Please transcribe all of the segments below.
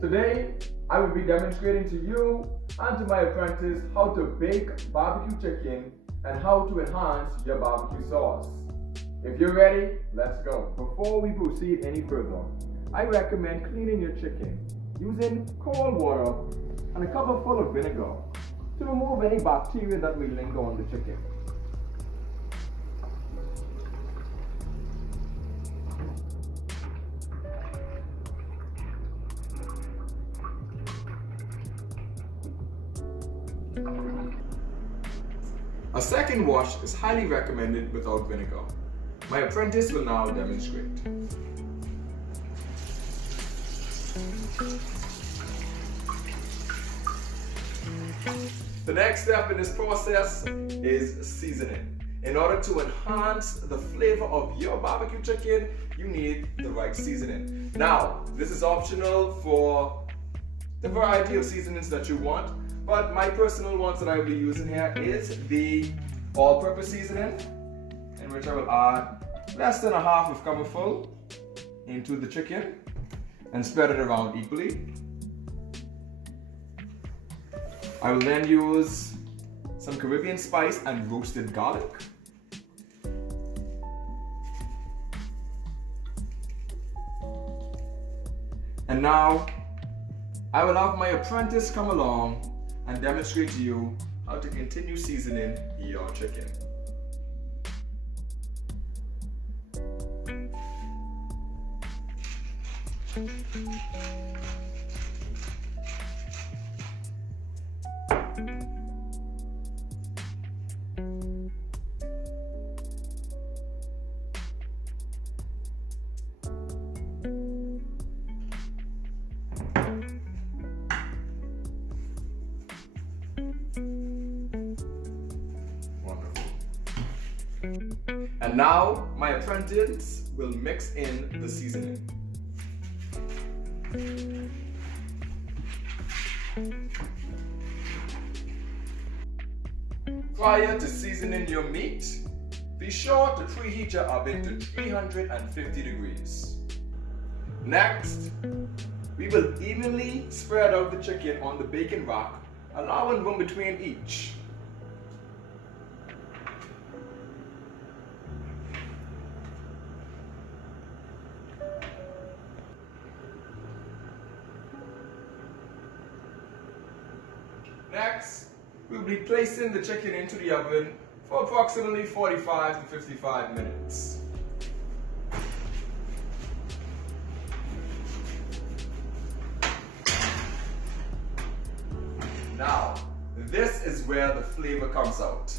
Today, I will be demonstrating to you and to my apprentice how to bake barbecue chicken and how to enhance your barbecue sauce. If you're ready, let's go. Before we proceed any further, I recommend cleaning your chicken using cold water and a cup full of vinegar to remove any bacteria that may linger on the chicken. A second wash is highly recommended without vinegar. My apprentice will now demonstrate. The next step in this process is seasoning. In order to enhance the flavor of your barbecue chicken, you need the right seasoning. Now, this is optional for the variety of seasonings that you want, but my personal ones that I will be using here is the all-purpose seasoning, in which I will add less than a half of cupful into the chicken and spread it around equally. I will then use some Caribbean spice and roasted garlic. And now, I will have my apprentice come along and demonstrate to you how to continue seasoning your chicken. And now my apprentice will mix in the seasoning. Prior to seasoning your meat, be sure to preheat your oven to 350 degrees. Next, we will evenly spread out the chicken on the baking rack, allowing room between each. Next, we'll be placing the chicken into the oven for approximately 45 to 55 minutes. Now, this is where the flavor comes out.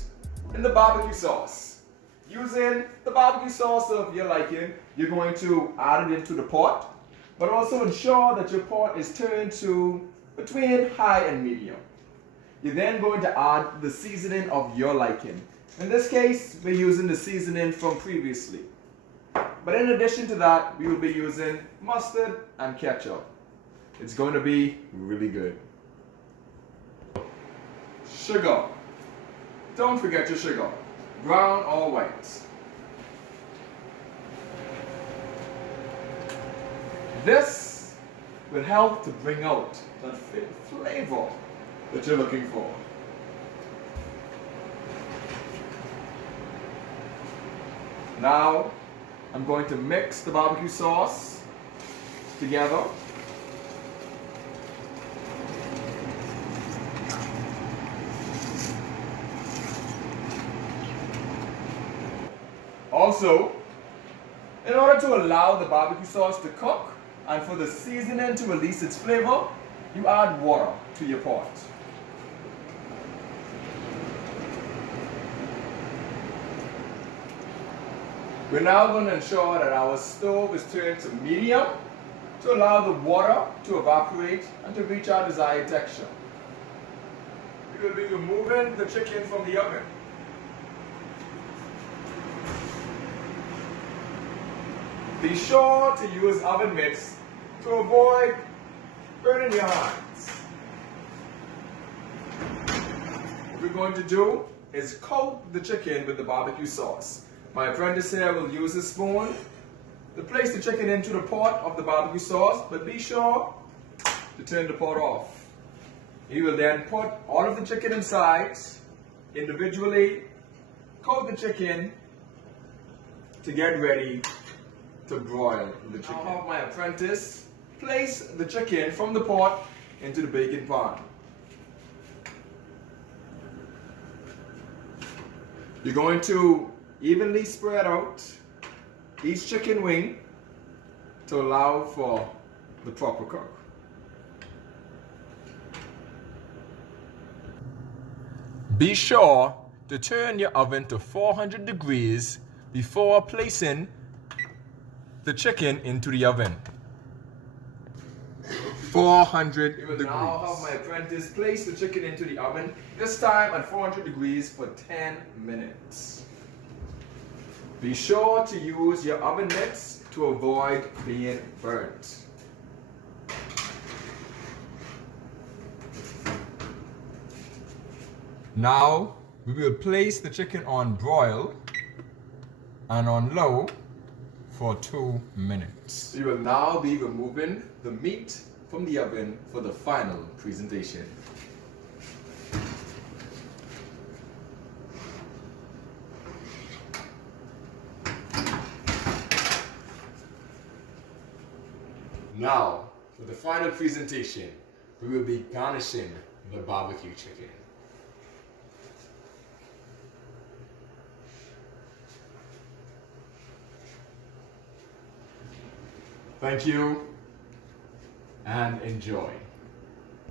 In the barbecue sauce. Using the barbecue sauce of your liking, you're going to add it into the pot, but also ensure that your pot is turned to between high and medium. You're then going to add the seasoning of your liking. In this case, we're using the seasoning from previously. But in addition to that, we will be using mustard and ketchup. It's going to be really good. Sugar. Don't forget your sugar, brown or white. This will help to bring out that flavor that you're looking for. Now, I'm going to mix the barbecue sauce together. Also, in order to allow the barbecue sauce to cook and for the seasoning to release its flavor, you add water to your pot. We're now going to ensure that our stove is turned to medium to allow the water to evaporate and to reach our desired texture. We will be removing the chicken from the oven. Be sure to use oven mitts to avoid burning your hands. What we're going to do is coat the chicken with the barbecue sauce. My apprentice here will use a spoon to place the chicken into the pot of the barbecue sauce, but be sure to turn the pot off. You will then put all of the chicken inside, individually coat the chicken to get ready to broil the chicken. I'll have my apprentice place the chicken from the pot into the baking pan. You're going to evenly spread out each chicken wing to allow for the proper cook. Be sure to turn your oven to 400 degrees before placing the chicken into the oven. 400 degrees. Now have my apprentice place the chicken into the oven, this time at 400 degrees for 10 minutes. Be sure to use your oven mitts to avoid being burnt. Now we will place the chicken on broil and on low for 2 minutes. We will now be removing the meat from the oven for the final presentation. Now, for the final presentation, we will be garnishing the barbecue chicken. Thank you and enjoy.